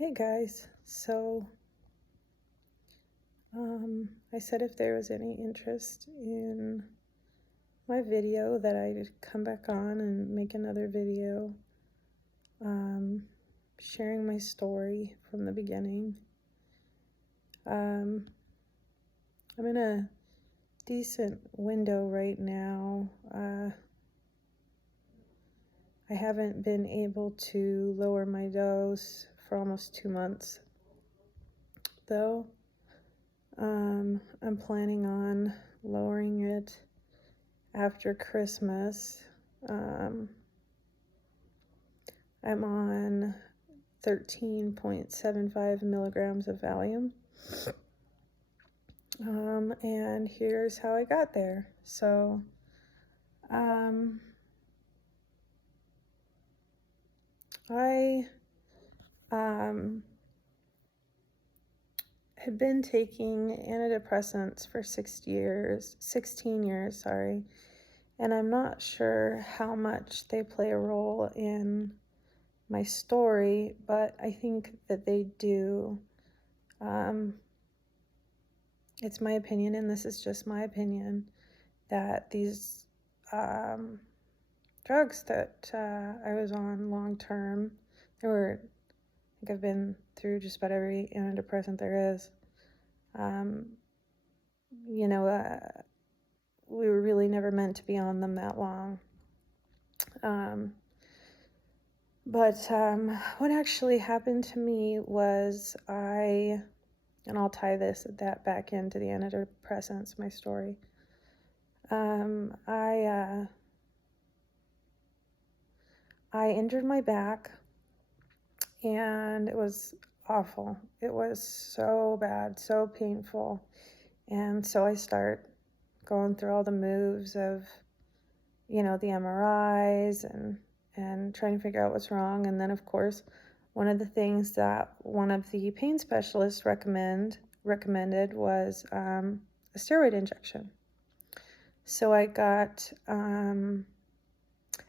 Hey guys, I said if there was any interest in my video that I'd come back on and make another video um, sharing my story from the beginning. I'm in a decent window right now. I haven't been able to lower my dose for almost 2 months though. I'm planning on lowering it after Christmas. I'm on 13.75 milligrams of Valium. And here's how I got there. I had been taking antidepressants for 16 years, sorry, and I'm not sure how much they play a role in my story, but I think that they do. It's my opinion, and this is just my opinion, that these drugs that I was on long term, I think I've been through just about every antidepressant there is. We were really never meant to be on them that long. But what actually happened to me was and I'll tie that back into the antidepressants, my story. I injured my back, and it was awful. It was so bad, so painful. And so I start going through all the moves of, the MRIs and trying to figure out what's wrong. And then, of course, one of the things that one of the pain specialists recommended was a steroid injection. So I got, and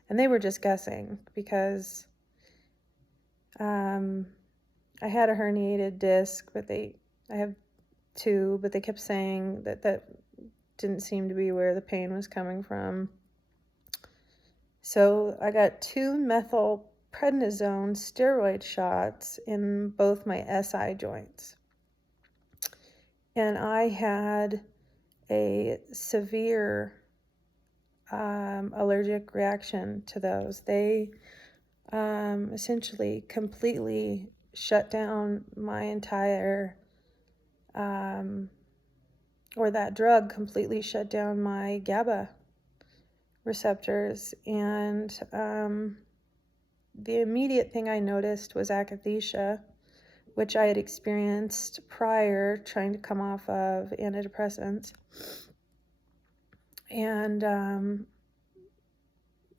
they were just guessing because I had a herniated disc, I have two, but they kept saying that didn't seem to be where the pain was coming from. So I got 2 methylprednisone steroid shots in both my SI joints. And I had a severe allergic reaction to those. They essentially completely shut down my entire, or that drug completely shut down my GABA receptors. And the immediate thing I noticed was akathisia, which I had experienced prior trying to come off of antidepressants. And,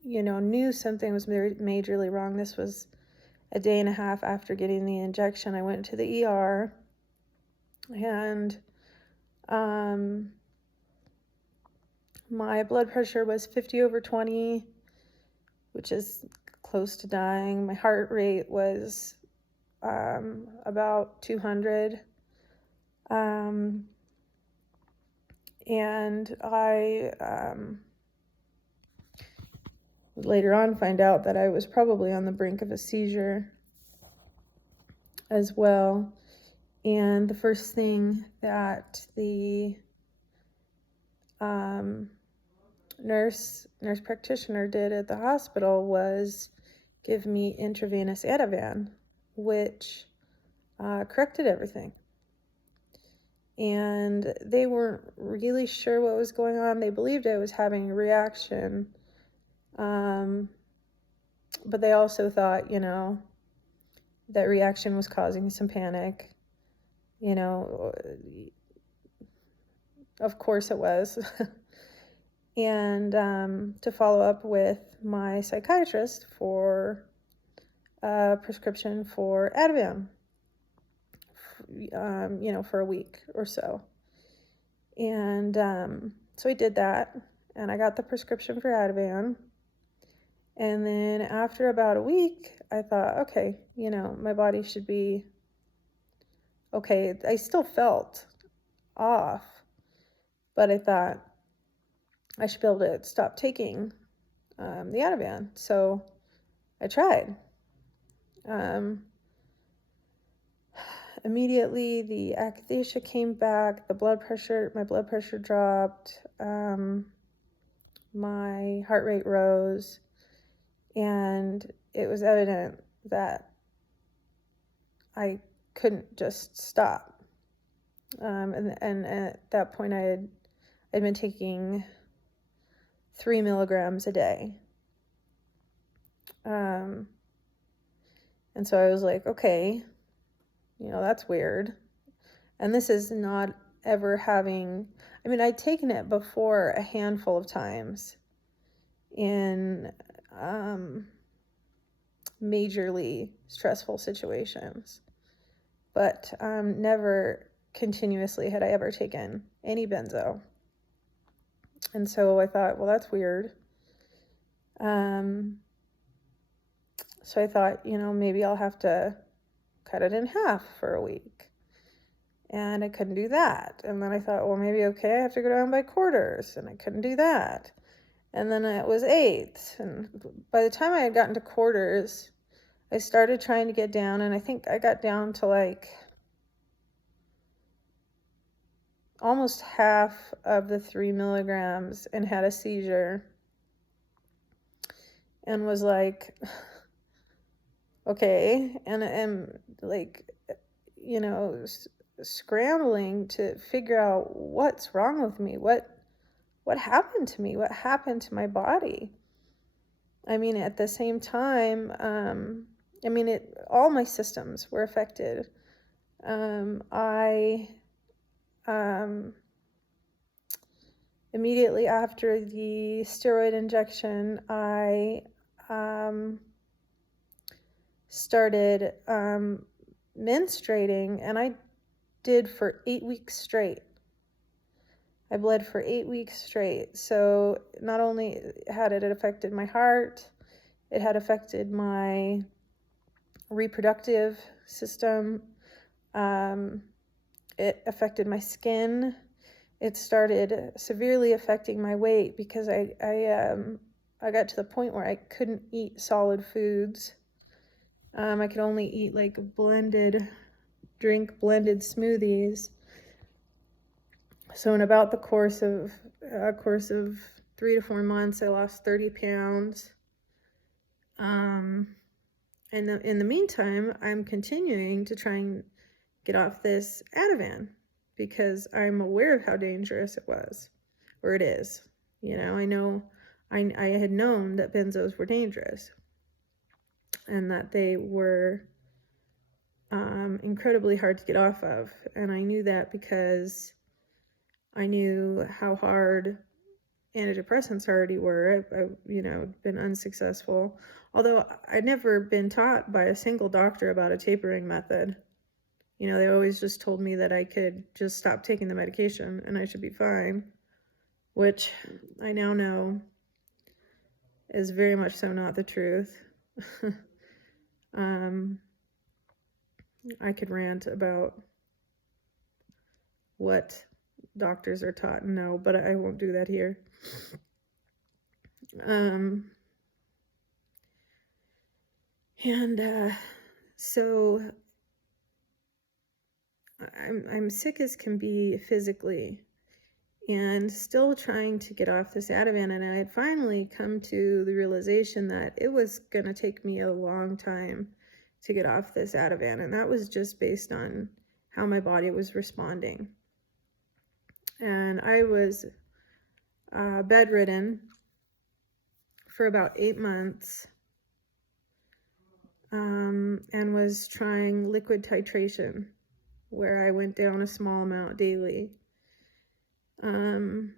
knew something was majorly wrong. This was a day and a half after getting the injection. I went to the ER, and my blood pressure was 50/20, which is close to dying. My heart rate was about 200. And I would later on find out that I was probably on the brink of a seizure as well. And the first thing that the nurse practitioner did at the hospital was give me intravenous Ativan, which corrected everything. And they weren't really sure what was going on. They believed I was having a reaction, but they also thought, that reaction was causing some panic. Of course it was. And to follow up with my psychiatrist for a prescription for Ativan, for a week or so. And so I did that, and I got the prescription for Ativan. And then after about a week, I thought, okay, my body should be okay, I still felt off, but I thought I should be able to stop taking the Ativan. So I tried. Immediately the akathisia came back, my blood pressure dropped, my heart rate rose, and it was evident that I couldn't just stop. And at that point I'd been taking 3 milligrams a day. And so I was like, okay, that's weird. And this is not ever having, I'd taken it before a handful of times in majorly stressful situations, but never continuously had I ever taken any benzo. And so I thought, well, that's weird. So I thought, maybe I'll have to cut it in half for a week. And I couldn't do that. And then I thought, well, maybe, okay, I have to go down by quarters. And I couldn't do that. And then it was eighths. And by the time I had gotten to quarters, I started trying to get down. And I think I got down to like almost half of the 3 milligrams and had a seizure. And was like, okay. And like, scrambling to figure out what's wrong with me, what happened to me, what happened to my body. At the same time, all my systems were affected. I immediately after the steroid injection, I started menstruating, and I did for 8 weeks straight. I bled for 8 weeks straight. So not only had it affected my heart, it had affected my reproductive system. It affected my skin. It started severely affecting my weight because I got to the point where I couldn't eat solid foods. I could only eat like blended smoothies. So in about the course of 3 to 4 months, I lost 30 pounds. And in the meantime, I'm continuing to try and get off this Ativan because I'm aware of how dangerous it was, or it is. I know I had known that benzos were dangerous and that they were incredibly hard to get off of. And I knew that because I knew how hard antidepressants already were. I've been unsuccessful. Although I'd never been taught by a single doctor about a tapering method. They always just told me that I could just stop taking the medication and I should be fine, which I now know is very much so not the truth. I could rant about what doctors are taught and know, but I won't do that here. So I'm sick as can be physically and still trying to get off this Ativan, and I had finally come to the realization that it was going to take me a long time to get off this Ativan, and that was just based on how my body was responding. And I was bedridden for about 8 months and was trying liquid titration, where I went down a small amount daily, and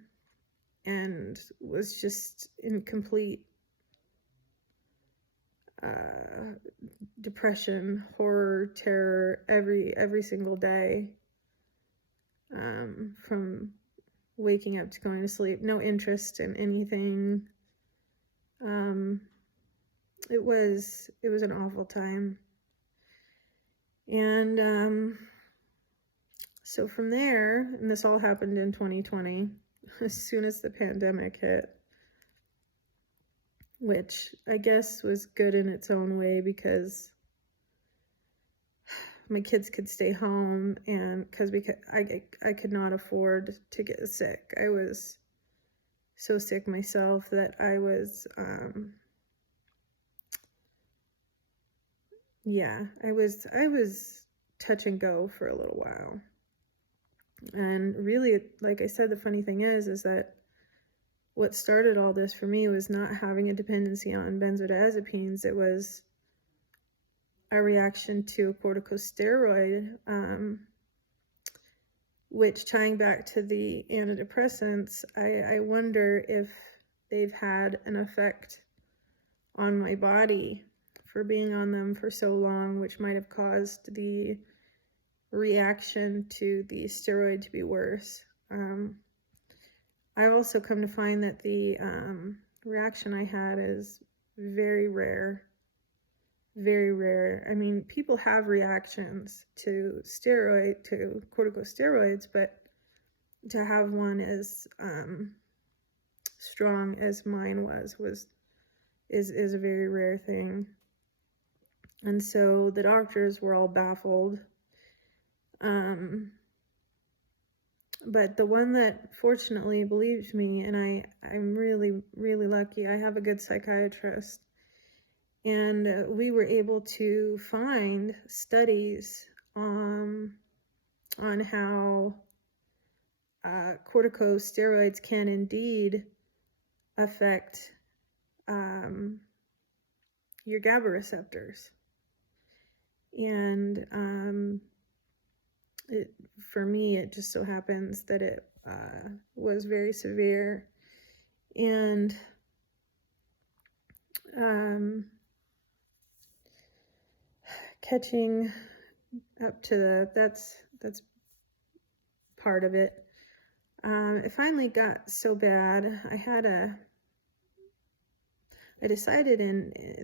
was just in complete depression, horror, terror every single day, from waking up to going to sleep, no interest in anything. It was an awful time. And So from there, and this all happened in 2020, as soon as the pandemic hit, which I guess was good in its own way because my kids could stay home, and because I could not afford to get sick. I was so sick myself that I was I was touch and go for a little while. And really, like I said, the funny thing is that what started all this for me was not having a dependency on benzodiazepines. It was a reaction to a corticosteroid, which, tying back to the antidepressants, I wonder if they've had an effect on my body for being on them for so long, which might have caused the reaction to the steroid to be worse. I've also come to find that the reaction I had is very rare. Very rare. I mean, people have reactions to corticosteroids, but to have one as strong as mine is a very rare thing. And so the doctors were all baffled. But the one that fortunately believed me, and I'm really, really lucky, I have a good psychiatrist, and we were able to find studies on how corticosteroids can indeed affect your GABA receptors. And for me, it just so happens that it was very severe. And catching up to that's part of it. It finally got so bad. I decided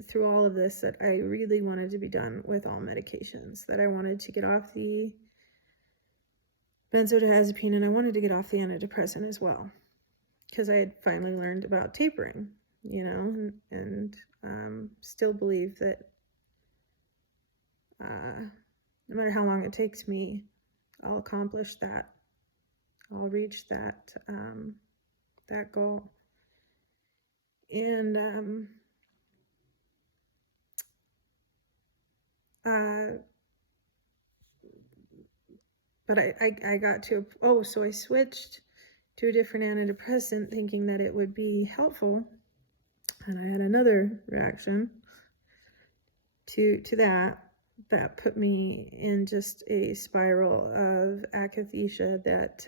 through all of this that I really wanted to be done with all medications, that I wanted to get off the benzodiazepine, and I wanted to get off the antidepressant as well, because I had finally learned about tapering, and still believe that no matter how long it takes me, I'll accomplish that. I'll reach that goal. And but I got to, so I switched to a different antidepressant thinking that it would be helpful, and I had another reaction to that put me in just a spiral of akathisia that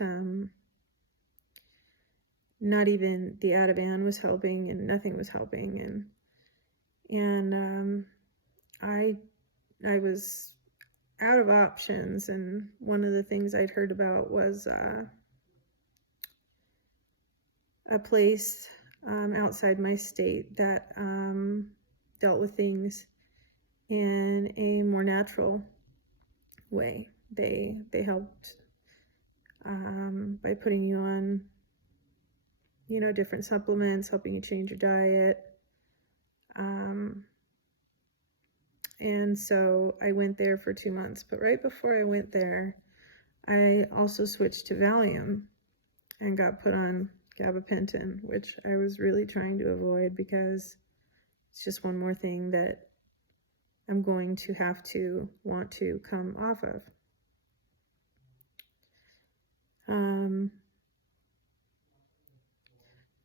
not even the Ativan was helping, and nothing was helping, and I was out of options. And one of the things I'd heard about was a place outside my state that dealt with things in a more natural way. They helped by putting you on, different supplements, helping you change your diet. And so I went there for 2 months. But right before I went there, I also switched to Valium and got put on gabapentin, which I was really trying to avoid because it's just one more thing that I'm going to have to want to come off of.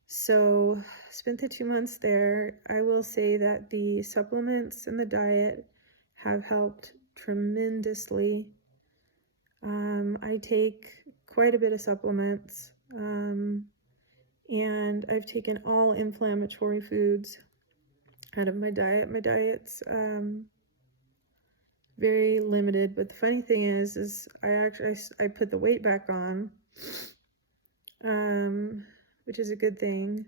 So spent the 2 months there. I will say that the supplements and the diet have helped tremendously. I take quite a bit of supplements, and I've taken all inflammatory foods out of my diet. My diet's very limited, but the funny thing is I put the weight back on, which is a good thing.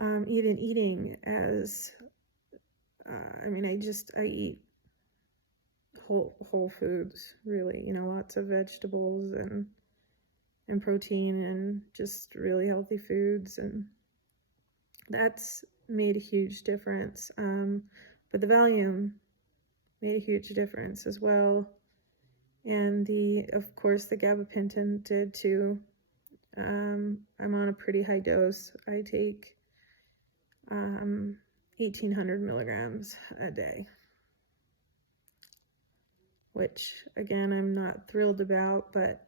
Even eating as, I eat whole foods, really, lots of vegetables and protein and just really healthy foods, and that's made a huge difference. But the Valium made a huge difference as well, and of course the gabapentin did too. I'm on a pretty high dose. I take 1,800 milligrams a day, which again I'm not thrilled about, but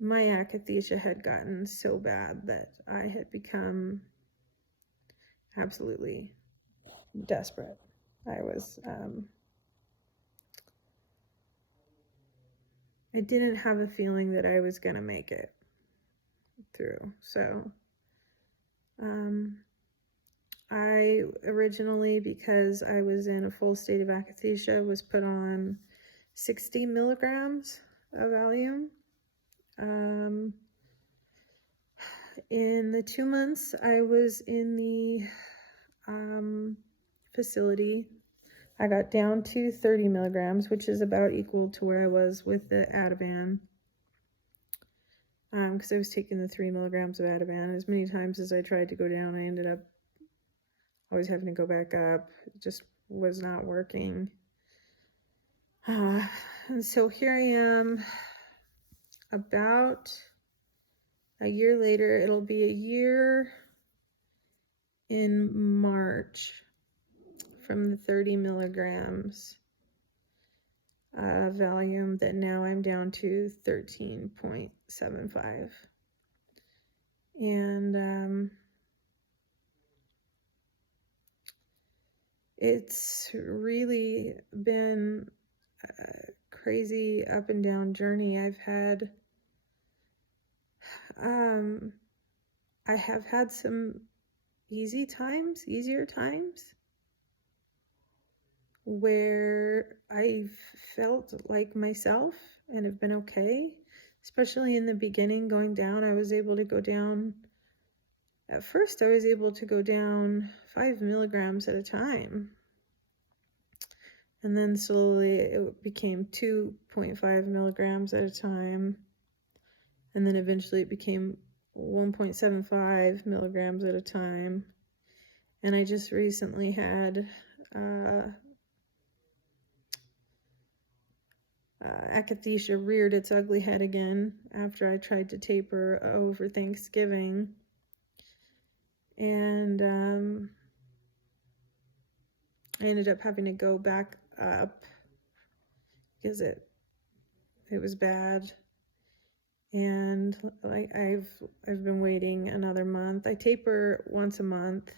my akathisia had gotten so bad that I had become absolutely desperate. I didn't have a feeling that I was gonna make it through. So I originally, because I was in a full state of akathisia, was put on 60 milligrams of Valium. In the 2 months I was in the facility, I got down to 30 milligrams, which is about equal to where I was with the Ativan. Because I was taking the 3 milligrams of Ativan. As many times as I tried to go down, I ended up always having to go back up. It just was not working. And so here I am, about a year later. It'll be a year in March from the 30 milligrams Valium that now I'm down to 13.75. And it's really been a crazy up and down journey. I have had some easier times where I've felt like myself and have been okay, especially in the beginning. Going down, I was able to go down, at first I was able to go down 5 milligrams at a time, and then slowly it became 2.5 milligrams at a time, and then eventually it became 1.75 milligrams at a time. And I just recently had akathisia reared its ugly head again after I tried to taper over Thanksgiving. And I ended up having to go back up because it was bad. And like I've been waiting another month. I taper once a month.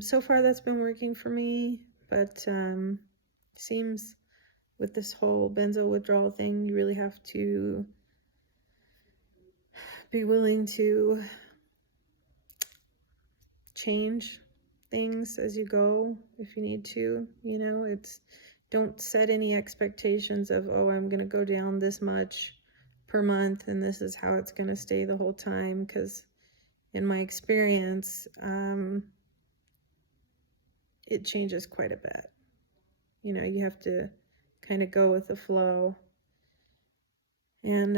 So far that's been working for me, but seems with this whole benzo withdrawal thing, you really have to be willing to change things as you go if you need to. Don't set any expectations of, oh, I'm going to go down this much per month and this is how it's going to stay the whole time, because in my experience, it changes quite a bit. You have to kind of go with the flow. And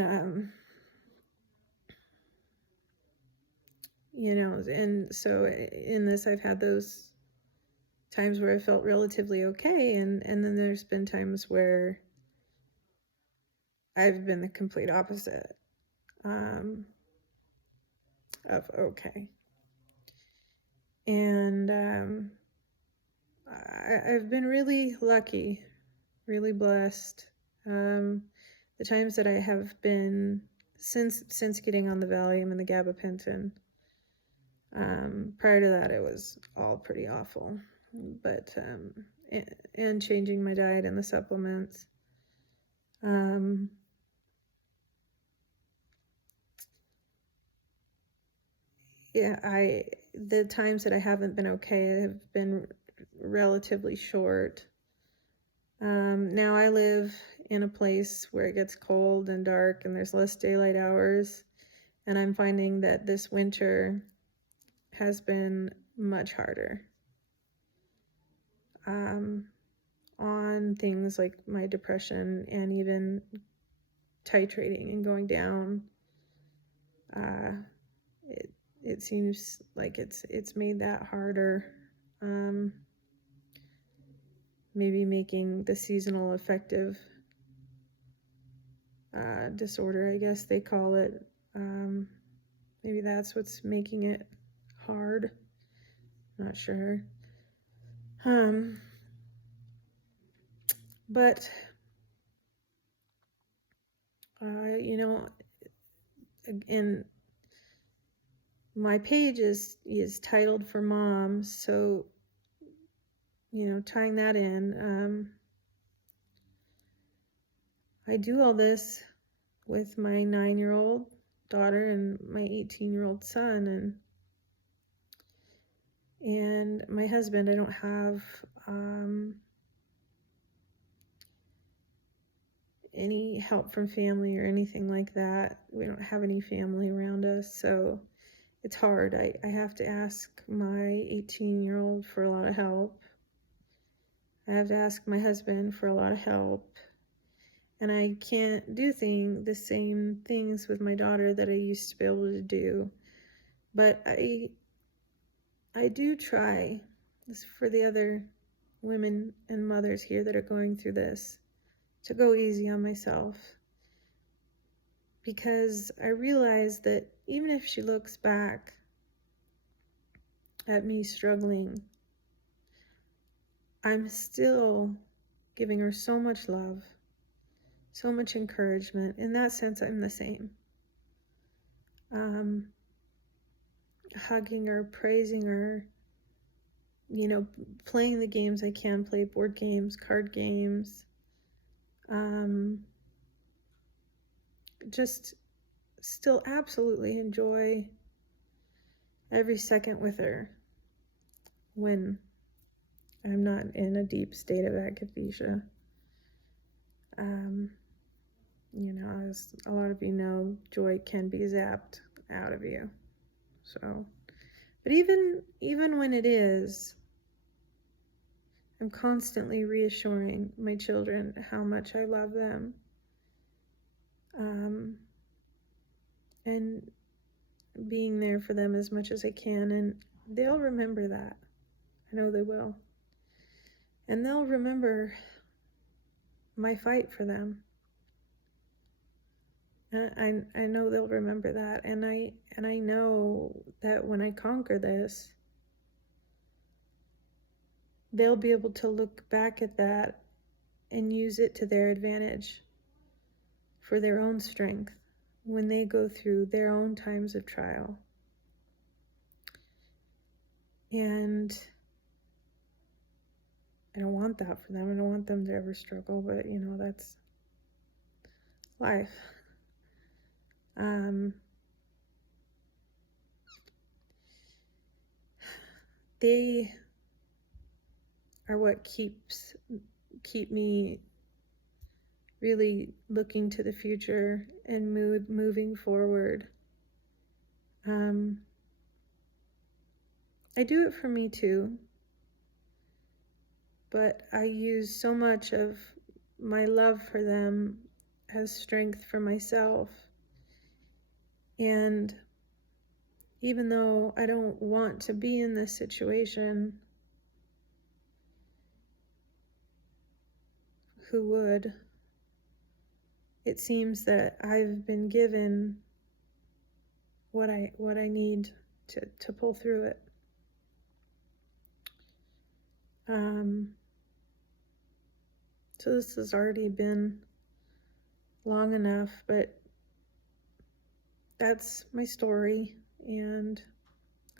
and so in this, I've had those times where I felt relatively okay, and then there's been times where I've been the complete opposite of okay. And I've been really lucky, really blessed. The times that I have been since getting on the Valium and the gabapentin, prior to that it was all pretty awful, but and changing my diet and the supplements, the times that I haven't been okay have been relatively short. Now I live in a place where it gets cold and dark and there's less daylight hours, and I'm finding that this winter has been much harder. on things like my depression, and even titrating and going down. It seems like it's made that harder. Maybe making the seasonal affective disorder, I guess they call it. Maybe that's what's making it hard. Not sure. But you know, and my page is titled for mom, so you know, tying that in, I do all this with my 9-year-old daughter and my 18-year-old son, and my husband. I don't have any help from family or anything like that. We don't have any family around us, so it's hard. I have to ask my 18-year-old for a lot of help. I have to ask my husband for a lot of help. And I can't do the same things with my daughter that I used to be able to do. But I do try, this for the other women and mothers here that are going through this, to go easy on myself. Because I realize that even if she looks back at me struggling, I'm still giving her so much love, so much encouragement. In that sense, I'm the same. Hugging her, praising her, you know, playing the games I can play, board games, card games. Just still absolutely enjoy every second with her when I'm not in a deep state of akathisia. You know, as a lot of you know, joy can be zapped out of you. So, but even when it is, I'm constantly reassuring my children how much I love them. And being there for them as much as I can, and they'll remember that. I know they will. And they'll remember my fight for them. I know they'll remember that, and I know that when I conquer this, they'll be able to look back at that and use it to their advantage for their own strength when they go through their own times of trial. And I don't want that for them. I don't want them to ever struggle, but you know, that's life. They are what keep me really looking to the future and moving forward. I do it for me too, but I use so much of my love for them as strength for myself. And even though I don't want to be in this situation, who would? It seems that I've been given what I need to pull through it. So this has already been long enough, but that's my story, and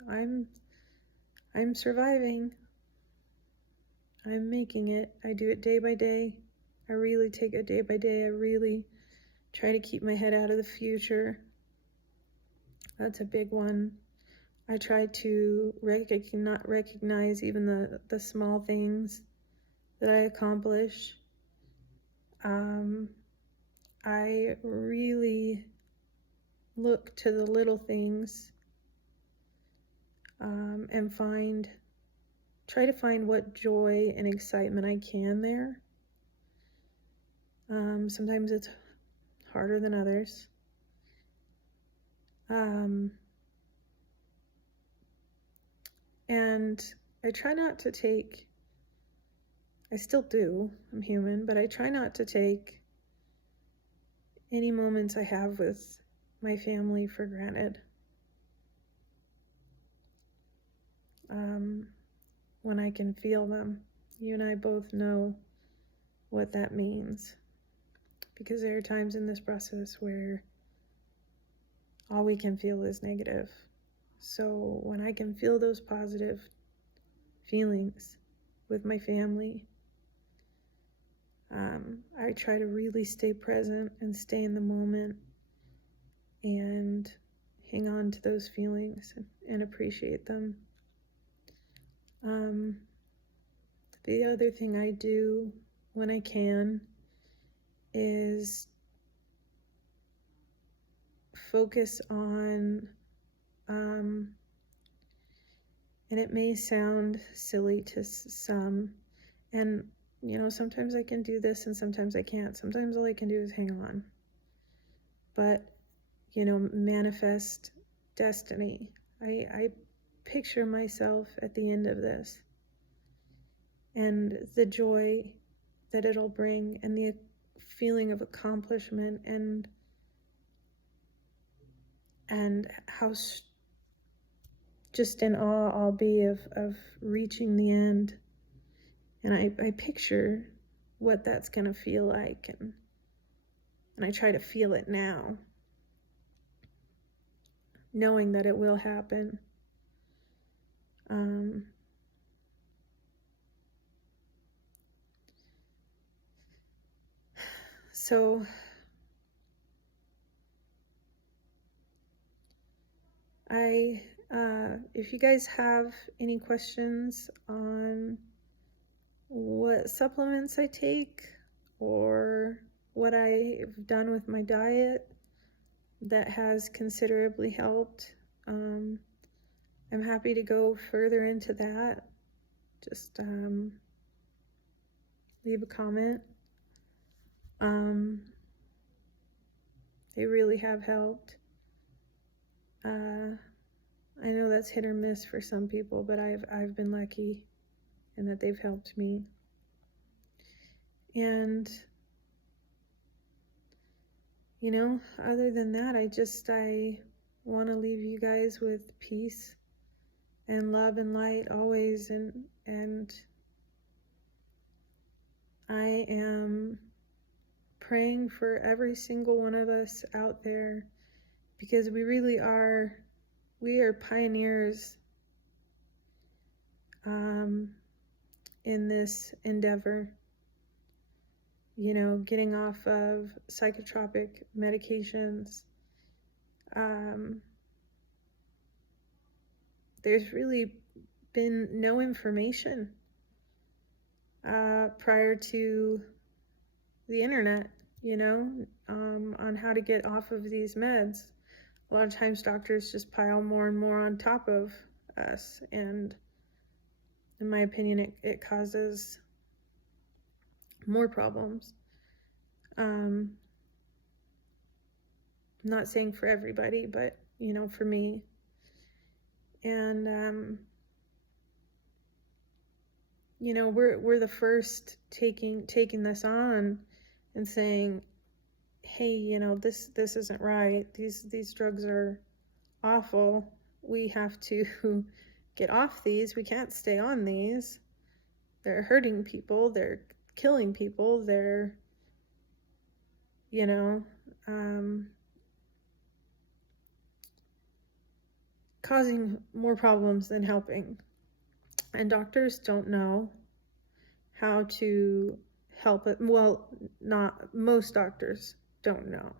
I'm surviving. I'm making it. I do it day by day. I really take it day by day. I really try to keep my head out of the future. That's a big one. I try to not recognize even the small things that I accomplish. I really look to the little things and find try to find what joy and excitement I can there. Sometimes it's harder than others. And I try not to take, I still do, I'm human, but I try not to take any moments I have with my family for granted. When I can feel them. You and I both know what that means, because there are times in this process where all we can feel is negative. So when I can feel those positive feelings with my family, I try to really stay present and stay in the moment and hang on to those feelings and appreciate them. The other thing I do when I can is focus on, and it may sound silly to some, and sometimes I can do this and sometimes I can't. Sometimes all I can do is hang on. But, manifest destiny. I picture myself at the end of this and the joy that it'll bring and the feeling of accomplishment and how just in awe I'll be of reaching the end. And I picture what that's gonna feel like, and I try to feel it now, knowing that it will happen. So if you guys have any questions on what supplements I take or what I've done with my diet that has considerably helped, I'm happy to go further into that. Just leave a comment. They really have helped. I know that's hit or miss for some people, but I've been lucky in that they've helped me. And other than that, I want to leave you guys with peace and love and light always, and I am praying for every single one of us out there, because we are pioneers in this endeavor. Getting off of psychotropic medications. There's really been no information prior to the internet, on how to get off of these meds. A lot of times doctors just pile more and more on top of us, and in my opinion, it causes more problems. Not saying for everybody, but for me. And we're the first taking this on and saying, hey, this isn't right. These drugs are awful. We have to get off these. We can't stay on these. They're hurting people. They're killing people. They're causing more problems than helping. And doctors don't know how to help it. Well, not most doctors don't know.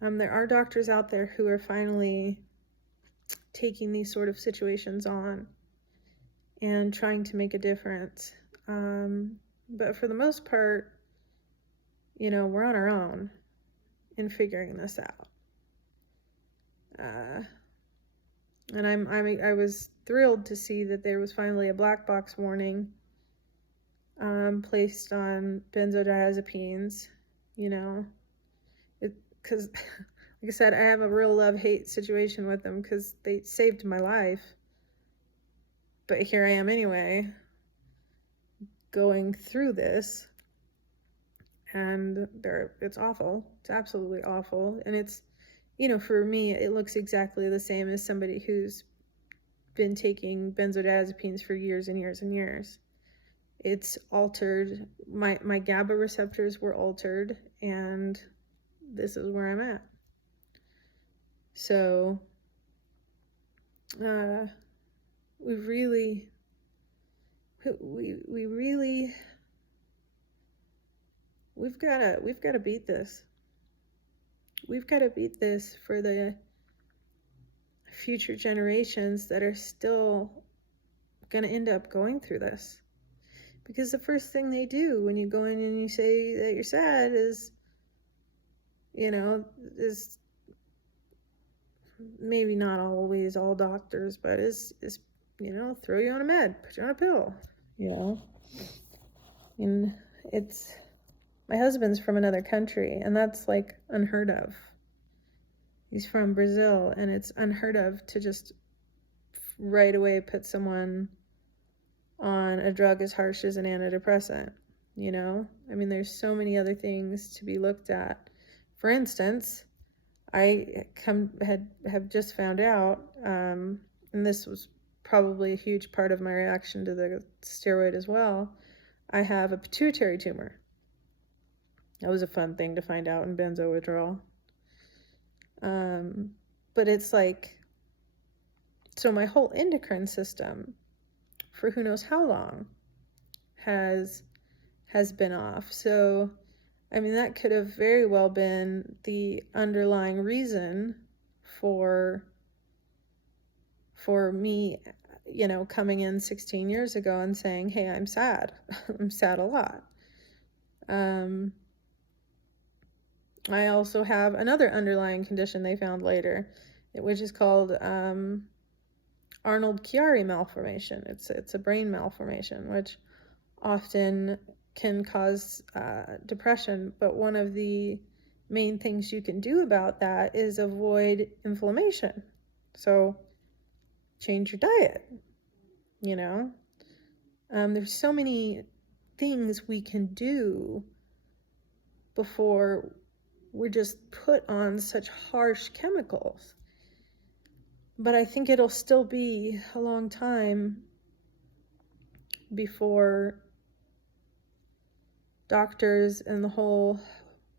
There are doctors out there who are finally taking these sort of situations on and trying to make a difference. But for the most part, we're on our own in figuring this out. And I was thrilled to see that there was finally a black box warning placed on benzodiazepines, you know, because like I said, I have a real love-hate situation with them because they saved my life. But here I am anyway, going through this, and it's awful. It's absolutely awful. And it's, for me, it looks exactly the same as somebody who's been taking benzodiazepines for years and years and years. It's altered. My GABA receptors were altered, and this is where I'm at. So we really we've got to beat this. We've got to beat this for the future generations that are still going to end up going through this. Because the first thing they do when you go in and you say that you're sad is, is maybe not always all doctors, but is throw you on a med, put you on a pill, And it's, my husband's from another country, and that's like unheard of. He's from Brazil, and it's unheard of to just right away put someone on a drug as harsh as an antidepressant. There's so many other things to be looked at. For instance, I have just found out, and this was probably a huge part of my reaction to the steroid as well. I have a pituitary tumor. That was a fun thing to find out in benzo withdrawal. But it's like, so my whole endocrine system, for who knows how long, has been off. So, that could have very well been the underlying reason for me, coming in 16 years ago and saying, hey, I'm sad. I'm sad a lot. I also have another underlying condition they found later, which is called Arnold-Chiari malformation. It's a brain malformation, which often can cause depression, but one of the main things you can do about that is avoid inflammation. So change your diet, there's so many things we can do before we're just put on such harsh chemicals. But I think it'll still be a long time before doctors and the whole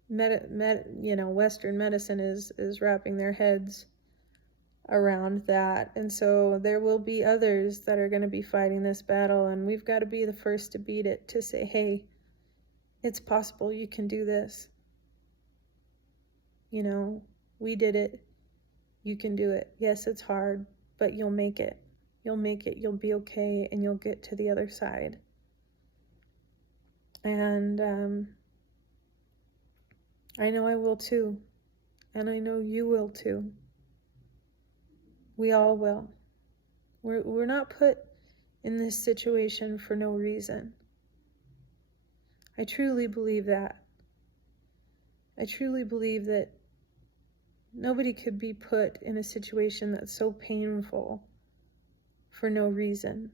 Western medicine is wrapping their heads around that. And so there will be others that are going to be fighting this battle, and we've got to be the first to beat it, to say, hey, it's possible, you can do this. We did it. You can do it. Yes, it's hard, but you'll make it. You'll make it. You'll be okay, and you'll get to the other side. And I know I will too. And I know you will too. We all will. We're not put in this situation for no reason. I truly believe that. I truly believe that nobody could be put in a situation that's so painful for no reason.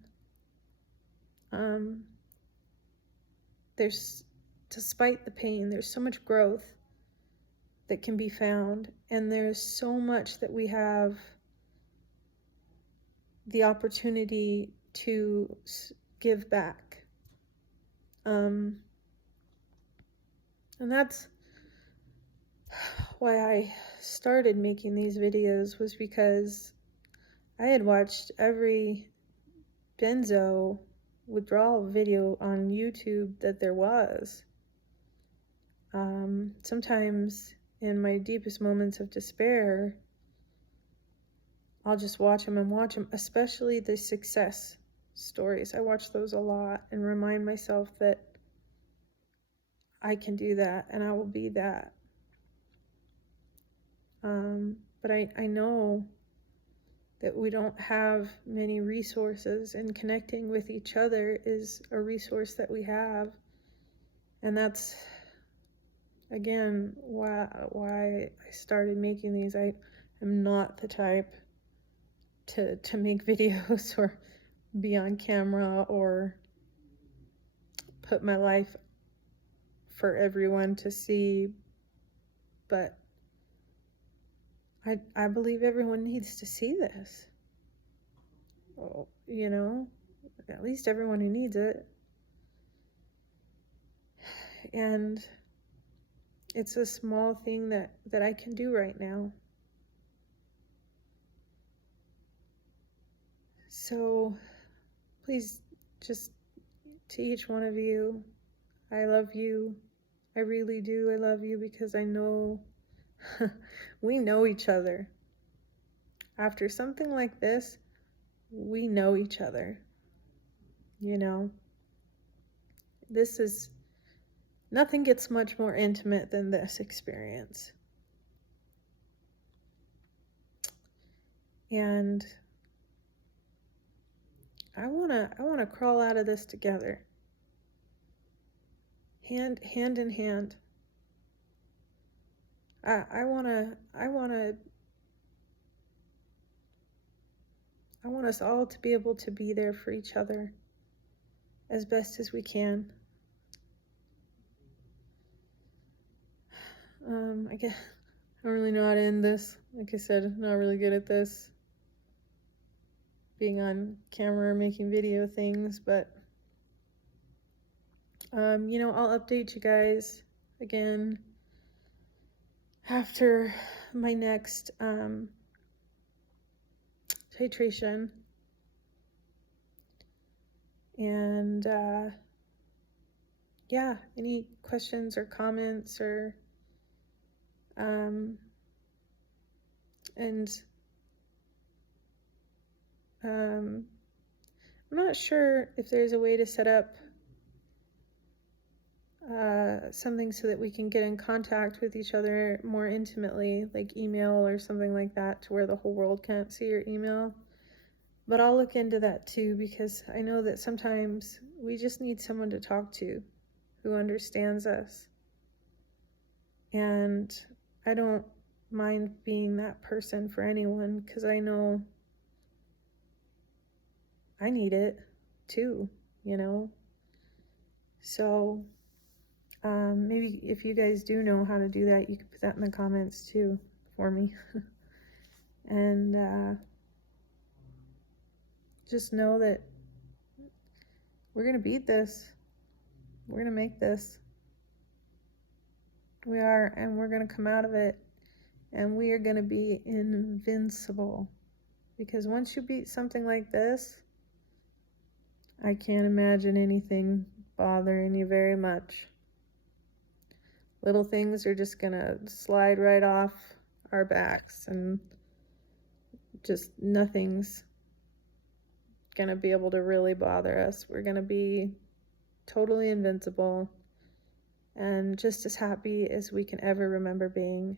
Despite the pain, there's so much growth that can be found, and there's so much that we have the opportunity to give back. And that's why I started making these videos, was because I had watched every benzo withdrawal video on YouTube that there was. Sometimes in my deepest moments of despair, I'll just watch them, especially the success stories. I watch those a lot and remind myself that I can do that and I will be that. But I know that we don't have many resources, and connecting with each other is a resource that we have. And that's, again, why I started making these. I am not the type to make videos or be on camera or put my life for everyone to see, but I believe everyone needs to see this. Oh, you know, at least everyone who needs it. And it's a small thing that I can do right now. So please, just to each one of you, I love you. I really do. I love you because I know we know each other. After something like this, we know each other. You know, nothing gets much more intimate than this experience. And I wanna crawl out of this together. Hand in hand. I want us all to be able to be there for each other as best as we can. I guess I don't really know how to end this. Like I said, I'm not really good at this, being on camera, making video things, but you know, I'll update you guys again after my next titration. And yeah, any questions or comments or and I'm not sure if there's a way to set up something so that we can get in contact with each other more intimately, like email or something like that, to where the whole world can't see your email. But I'll look into that too, because I know that sometimes we just need someone to talk to who understands us. And I don't mind being that person for anyone, because I know I need it too, you know? So maybe if you guys do know how to do that, you can put that in the comments too for me. And just know that we're going to beat this. We're going to make this. We are, and we're going to come out of it, and we are going to be invincible. Because once you beat something like this, I can't imagine anything bothering you very much. Little things are just going to slide right off our backs, and just nothing's going to be able to really bother us. We're going to be totally invincible and just as happy as we can ever remember being.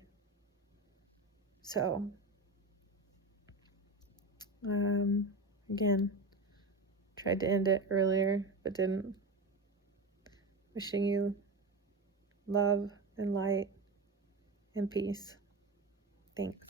So, again, tried to end it earlier, but didn't. Wishing you love and light and peace. Thanks.